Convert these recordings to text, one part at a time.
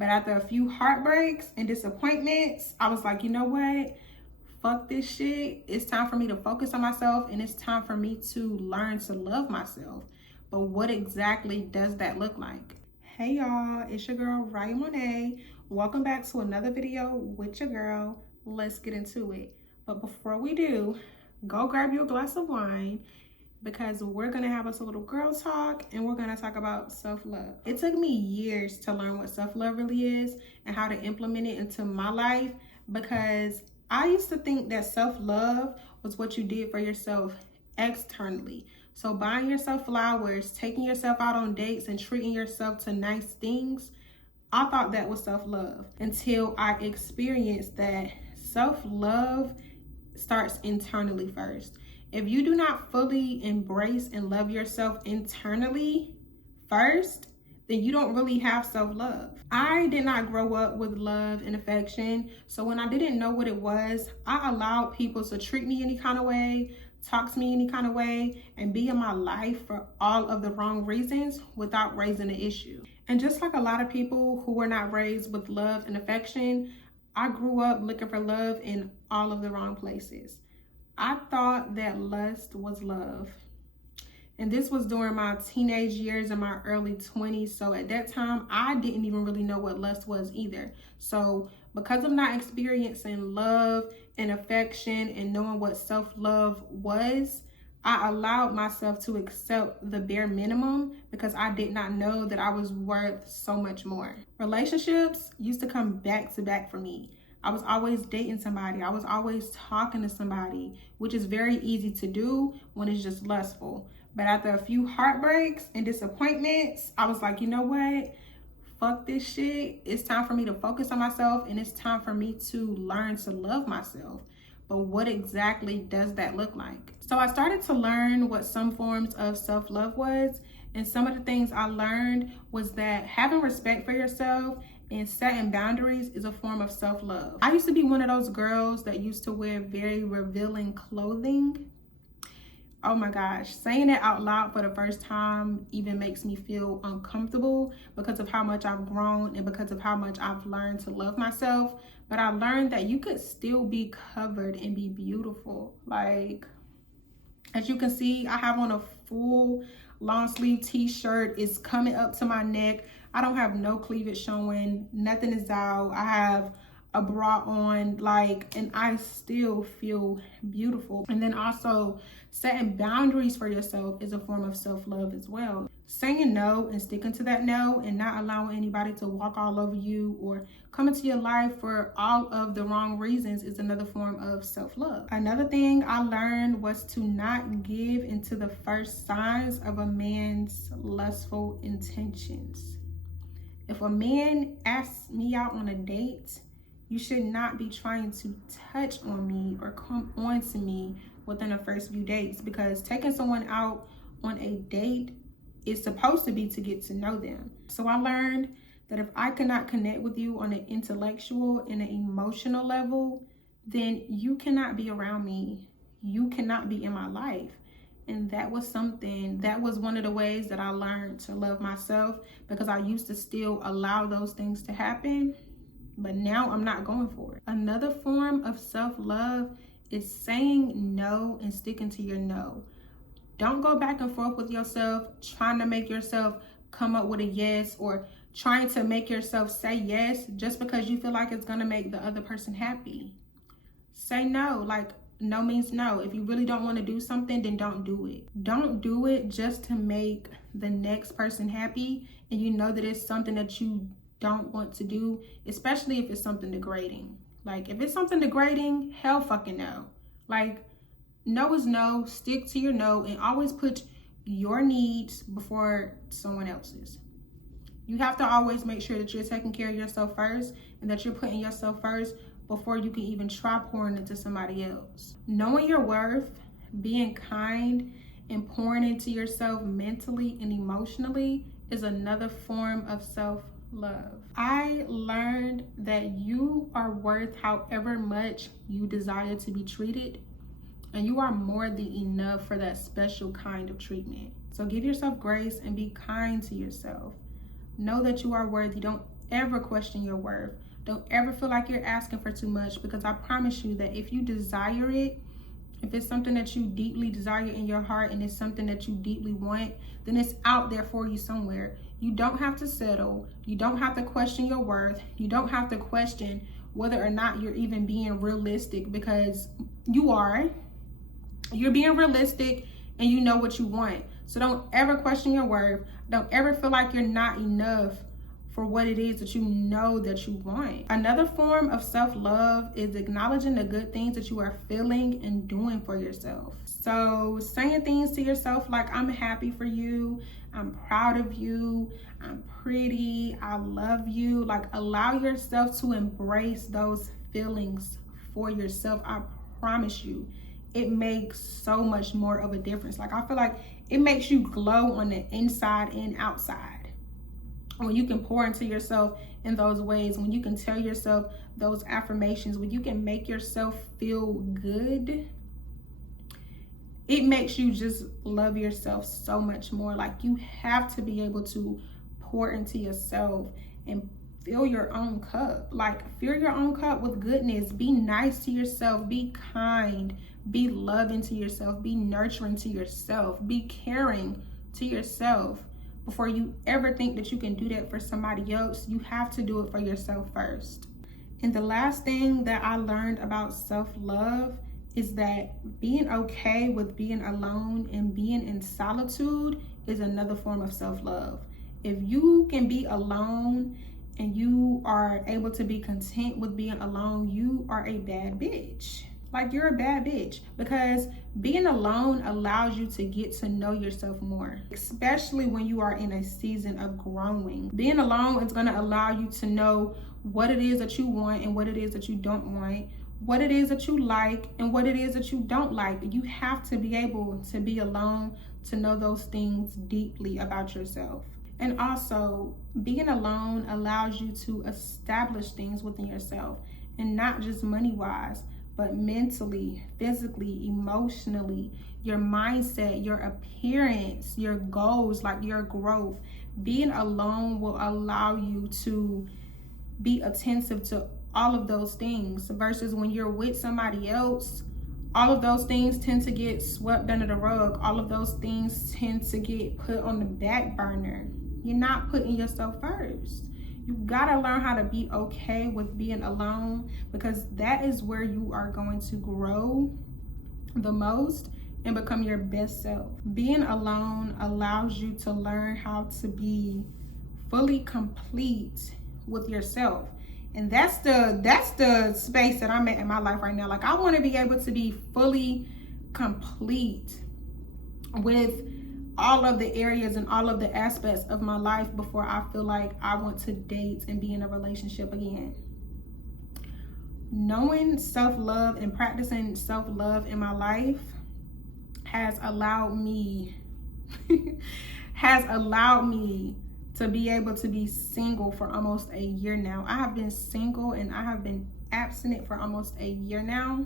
But after a few heartbreaks and disappointments, I was like, you know what? Fuck this shit. It's time for me to focus on myself, and it's time for me to learn to love myself. But what exactly does that look like? Hey y'all, it's your girl Raya Monet. Welcome back to another video with your girl. Let's get into it. But before we do, go grab your glass of wine because we're gonna have us a little girl talk and we're gonna talk about self-love. It took me years to learn what self-love really is and how to implement it into my life, because I used to think that self-love was what you did for yourself externally. So buying yourself flowers, taking yourself out on dates, and treating yourself to nice things, I thought that was self-love until I experienced that self-love starts internally first. If you do not fully embrace and love yourself internally first, then you don't really have self-love. I did not grow up with love and affection. So when I didn't know what it was, I allowed people to treat me any kind of way, talk to me any kind of way, and be in my life for all of the wrong reasons without raising the issue. And just like a lot of people who were not raised with love and affection, I grew up looking for love in all of the wrong places. I thought that lust was love. And this was during my teenage years and my early 20s. So at that time, I didn't even really know what lust was either. So because of not experiencing love and affection and knowing what self-love was, I allowed myself to accept the bare minimum because I did not know that I was worth so much more. Relationships used to come back to back for me. I was always dating somebody. I was always talking to somebody, which is very easy to do when it's just lustful. But after a few heartbreaks and disappointments, I was like, you know what? Fuck this shit. It's time for me to focus on myself, and it's time for me to learn to love myself. But what exactly does that look like? So I started to learn what some forms of self-love was. And some of the things I learned was that having respect for yourself and setting boundaries is a form of self-love. I used to be one of those girls that used to wear very revealing clothing. Oh my gosh, saying it out loud for the first time even makes me feel uncomfortable because of how much I've grown and because of how much I've learned to love myself. But I learned that you could still be covered and be beautiful. Like, as you can see, I have on a full long sleeve t-shirt. It's coming up to my neck. I don't have no cleavage showing. Nothing is out. I have a bra on, like, and I still feel beautiful. And then also setting boundaries for yourself is a form of self-love as well. Saying no and sticking to that no and not allowing anybody to walk all over you or come into your life for all of the wrong reasons is another form of self-love. Another thing I learned was to not give into the first signs of a man's lustful intentions. If a man asks me out on a date, you should not be trying to touch on me or come on to me within the first few dates, because taking someone out on a date is supposed to be to get to know them. So I learned that if I cannot connect with you on an intellectual and an emotional level, then you cannot be around me. You cannot be in my life. And that was one of the ways that I learned to love myself, because I used to still allow those things to happen. But now I'm not going for it. Another form of self-love is saying no and sticking to your no. Don't go back and forth with yourself, trying to make yourself come up with a yes, or trying to make yourself say yes just because you feel like it's gonna make the other person happy. Say no. Like, no means no. If you really don't want to do something, then don't do it. Don't do it just to make the next person happy and you know that it's something that you don't want to do, especially if it's something degrading. Like, if it's something degrading, hell fucking no. Like, no is no. Stick to your no and always put your needs before someone else's. You have to always make sure that you're taking care of yourself first and that you're putting yourself first before you can even try pouring into somebody else. Knowing your worth, being kind, and pouring into yourself mentally and emotionally is another form of self-love. I learned that you are worth however much you desire to be treated, and you are more than enough for that special kind of treatment. So give yourself grace and be kind to yourself. Know that you are worthy. Don't ever question your worth. Don't ever feel like you're asking for too much, because I promise you that if you desire it, if it's something that you deeply desire in your heart and it's something that you deeply want, then it's out there for you somewhere. You don't have to settle. You don't have to question your worth. You don't have to question whether or not you're even being realistic, because you are. You're being realistic and you know what you want. So don't ever question your worth. Don't ever feel like you're not enough for what it is that you know that you want. Another form of self-love is acknowledging the good things that you are feeling and doing for yourself. So saying things to yourself like, I'm happy for you, I'm proud of you, I'm pretty, I love you. Like, allow yourself to embrace those feelings for yourself. I promise you, it makes so much more of a difference. Like, I feel like it makes you glow on the inside and outside. When you can pour into yourself in those ways, when you can tell yourself those affirmations, when you can make yourself feel good, it makes you just love yourself so much more. Like, you have to be able to pour into yourself and fill your own cup. Like, fill your own cup with goodness. Be nice to yourself. Be kind. Be loving to yourself. Be nurturing to yourself. Be caring to yourself. Before you ever think that you can do that for somebody else, you have to do it for yourself first. And the last thing that I learned about self-love is that being okay with being alone and being in solitude is another form of self-love. If you can be alone and you are able to be content with being alone, you are a bad bitch. Like, you're a bad bitch, because being alone allows you to get to know yourself more, especially when you are in a season of growing. Being alone is going to allow you to know what it is that you want and what it is that you don't want, what it is that you like and what it is that you don't like. You have to be able to be alone to know those things deeply about yourself. And also, being alone allows you to establish things within yourself, and not just money-wise, but mentally, physically, emotionally, your mindset, your appearance, your goals, like your growth. Being alone will allow you to be attentive to all of those things, versus when you're with somebody else, all of those things tend to get swept under the rug. All of those things tend to get put on the back burner. You're not putting yourself first. You gotta learn how to be okay with being alone, because that is where you are going to grow the most and become your best self. Being alone allows you to learn how to be fully complete with yourself. And that's the space that I'm at in my life right now. Like, I want to be able to be fully complete with all of the areas and all of the aspects of my life before I feel like I want to date and be in a relationship again. Knowing self-love and practicing self-love in my life has allowed me to be able to be single for almost a year now. I have been single and I have been abstinent for almost a year now.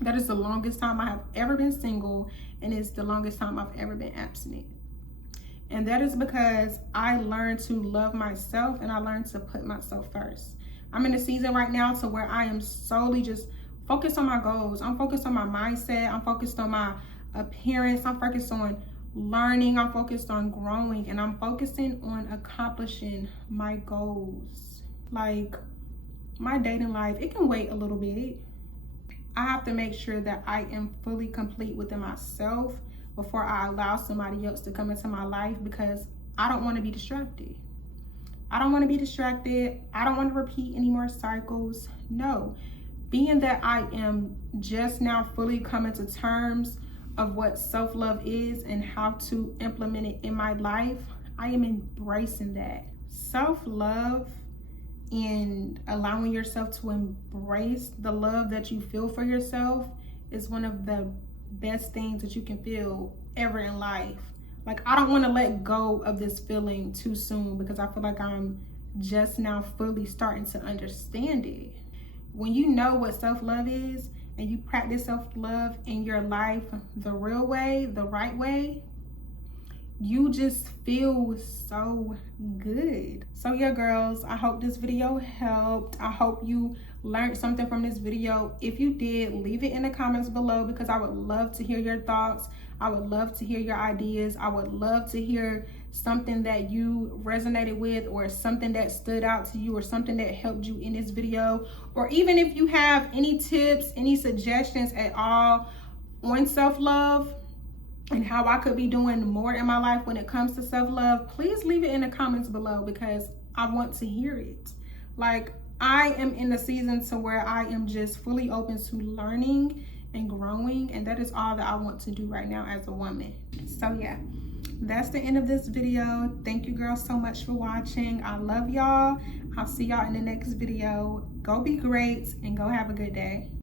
That is the longest time I have ever been single, and it's the longest time I've ever been abstinent. And that is because I learned to love myself and I learned to put myself first. I'm in a season right now to where I am solely just focused on my goals. I'm focused on my mindset. I'm focused on my appearance. I'm focused on learning. I'm focused on growing, and I'm focusing on accomplishing my goals. Like, my dating life, it can wait a little bit. I have to make sure that I am fully complete within myself before I allow somebody else to come into my life, because I don't want to be distracted. I don't want to be distracted. I don't want to repeat any more cycles. No. Being that I am just now fully coming to terms of what self-love is and how to implement it in my life, I am embracing that. Self-love and allowing yourself to embrace the love that you feel for yourself is one of the best things that you can feel ever in life. Like, I don't want to let go of this feeling too soon, because I feel like I'm just now fully starting to understand it. When you know what self-love is and you practice self-love in your life the real way, the right way, you just feel so good. So yeah, girls, I hope this video helped. I hope you learned something from this video. If you did, leave it in the comments below, because I would love to hear your thoughts. I would love to hear your ideas. I would love to hear something that you resonated with, or something that stood out to you, or something that helped you in this video. Or even if you have any tips, any suggestions at all on self-love and how I could be doing more in my life when it comes to self-love, please leave it in the comments below, because I want to hear it. Like, I am in the season to where I am just fully open to learning and growing, and that is all that I want to do right now as a woman. So yeah, that's the end of this video. Thank you girls so much for watching. I love y'all. I'll see y'all in the next video. Go be great and go have a good day.